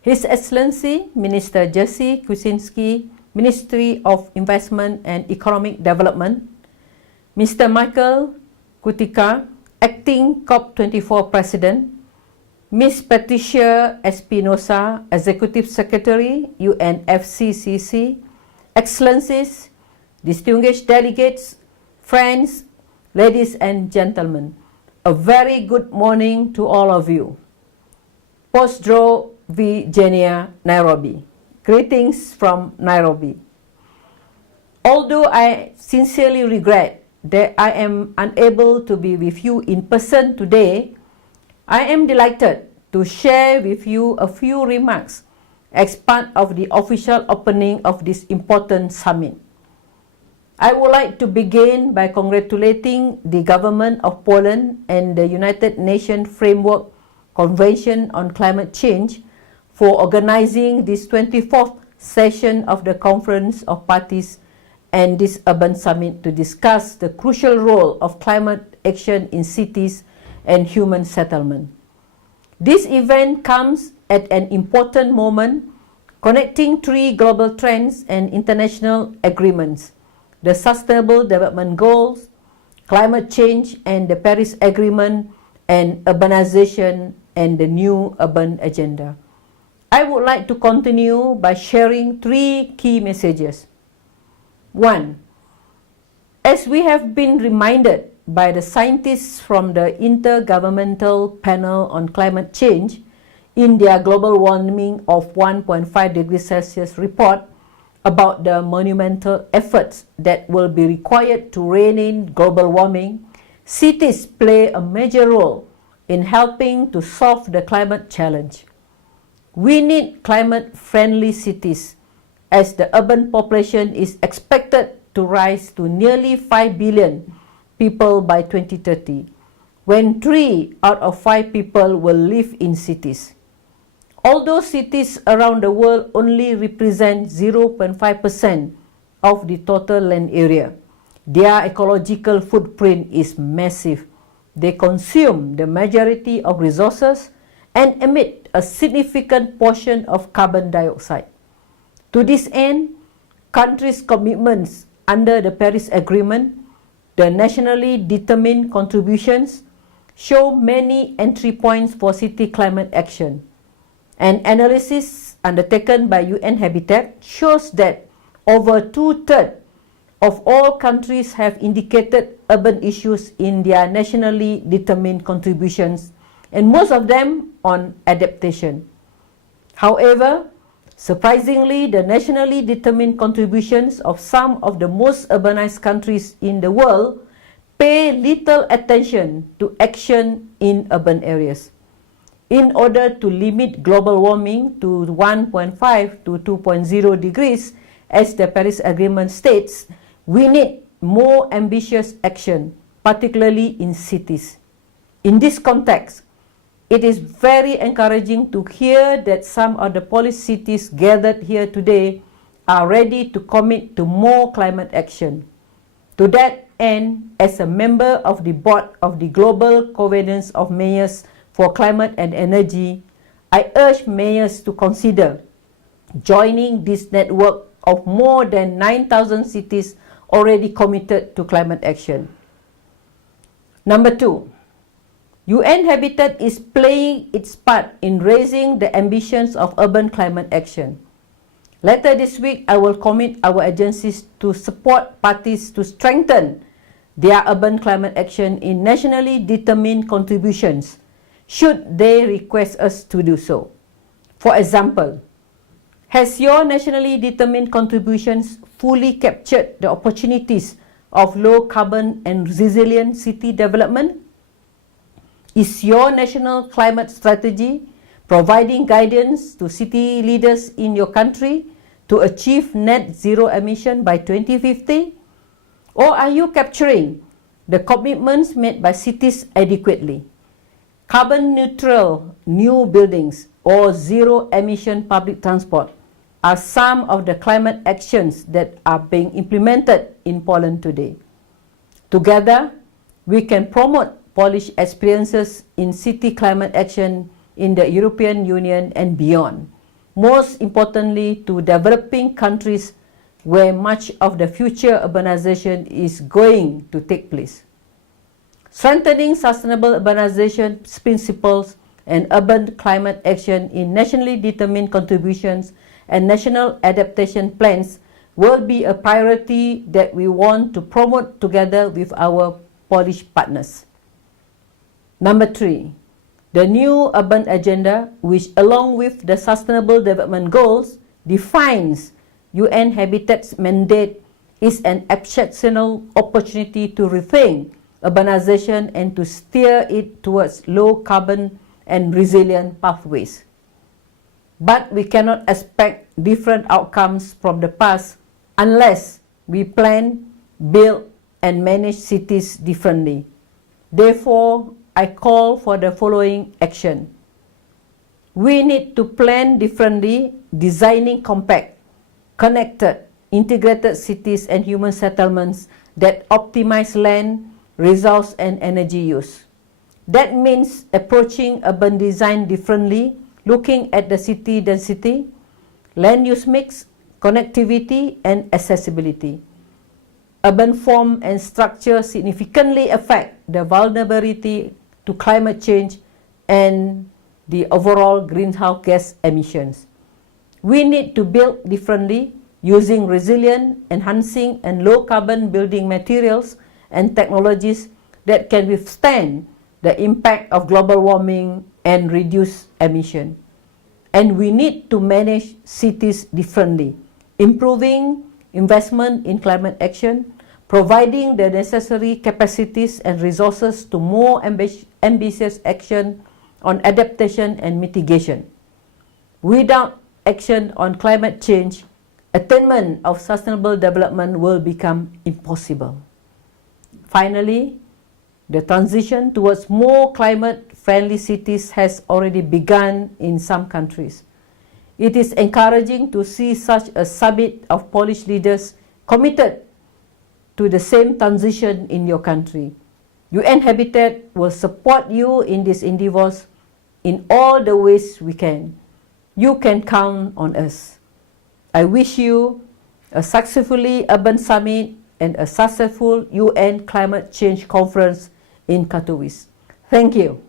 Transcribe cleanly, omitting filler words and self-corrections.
His Excellency Minister Jerzy Kwiecinski, Ministry of Investment and Economic Development, Mr. Michael Kutika, Acting COP24 President, Ms. Patricia Espinosa, Executive Secretary, UNFCCC, Excellencies, distinguished delegates, friends, ladies and gentlemen, a very good morning to all of you. Pozdro Virginia, Nairobi. Greetings from Nairobi. Although I sincerely regret that I am unable to be with you in person today, I am delighted to share with you a few remarks as part of the official opening of this important summit. I would like to begin by congratulating the government of Poland and the United Nations Framework Convention on Climate Change for organizing this 24th session of the Conference of Parties and this urban summit to discuss the crucial role of climate action in cities and human settlement. This event comes at an important moment, connecting three global trends and international agreements: the Sustainable Development Goals, climate change and the Paris Agreement, and urbanization and the new urban agenda. I would like to continue by sharing three key messages. 1. As we have been reminded by the scientists from the Intergovernmental Panel on Climate Change in their global warming of 1.5 degrees Celsius report about the monumental efforts that will be required to rein in global warming, cities play a major role in helping to solve the climate challenge. We need climate-friendly cities as the urban population is expected to rise to nearly 5 billion people by 2030, when 3 out of 5 people will live in cities. Although cities around the world only represent 0.5% of the total land area, their ecological footprint is massive. They consume the majority of resources and emit a significant portion of carbon dioxide. To this end, countries' commitments under the Paris Agreement, the nationally determined contributions, show many entry points for city climate action. An analysis undertaken by UN Habitat shows that over 2/3 of all countries have indicated urban issues in their nationally determined contributions, and most of them on adaptation. However, surprisingly, the nationally determined contributions of some of the most urbanized countries in the world pay little attention to action in urban areas. In order to limit global warming to 1.5 to 2.0 degrees, as the Paris Agreement states, we need more ambitious action, particularly in cities. In this context, it is very encouraging to hear that some of the policy cities gathered here today are ready to commit to more climate action. To that end, as a member of the board of the Global Covenant of Mayors for Climate and Energy, I urge mayors to consider joining this network of more than 9,000 cities already committed to climate action. Number 2, UN Habitat is playing its part in raising the ambitions of urban climate action. Later this week, I will commit our agencies to support parties to strengthen their urban climate action in nationally determined contributions, should they request us to do so. For example, has your nationally determined contributions fully captured the opportunities of low carbon and resilient city development? Is your national climate strategy providing guidance to city leaders in your country to achieve net zero emission by 2050? Or are you capturing the commitments made by cities adequately? Carbon neutral new buildings or zero emission public transport are some of the climate actions that are being implemented in Poland today. Together, we can promote Polish experiences in city climate action in the European Union and beyond. most importantly to developing countries where much of the future urbanization is going to take place. Strengthening sustainable urbanization principles and urban climate action in nationally determined contributions and national adaptation plans will be a priority that we want to promote together with our Polish partners. Number 3, the new urban agenda, which along with the Sustainable Development Goals defines UN Habitat's mandate, is an exceptional opportunity to rethink urbanization and to steer it towards low carbon and resilient pathways. But we cannot expect different outcomes from the past unless we plan, build, and manage cities differently. Therefore, I call for the following action. We need to plan differently, designing compact, connected, integrated cities and human settlements that optimize land, resource and energy use. That means approaching urban design differently, looking at the city density, land use mix, connectivity and accessibility. Urban form and structure significantly affect the vulnerability to climate change and the overall greenhouse gas emissions. We need to build differently using resilient, enhancing and low carbon building materials and technologies that can withstand the impact of global warming and reduce emission. And we need to manage cities differently, improving investment in climate action, providing the necessary capacities and resources to more ambitious action on adaptation and mitigation. Without action on climate change, attainment of sustainable development will become impossible. Finally, the transition towards more climate-friendly cities has already begun in some countries. It is encouraging to see such a summit of Polish leaders committed to the same transition in your country. UN Habitat will support you in these endeavors in all the ways we can. You can count on us. I wish you a successfully urban summit and a successful UN Climate Change Conference in Katowice. Thank you.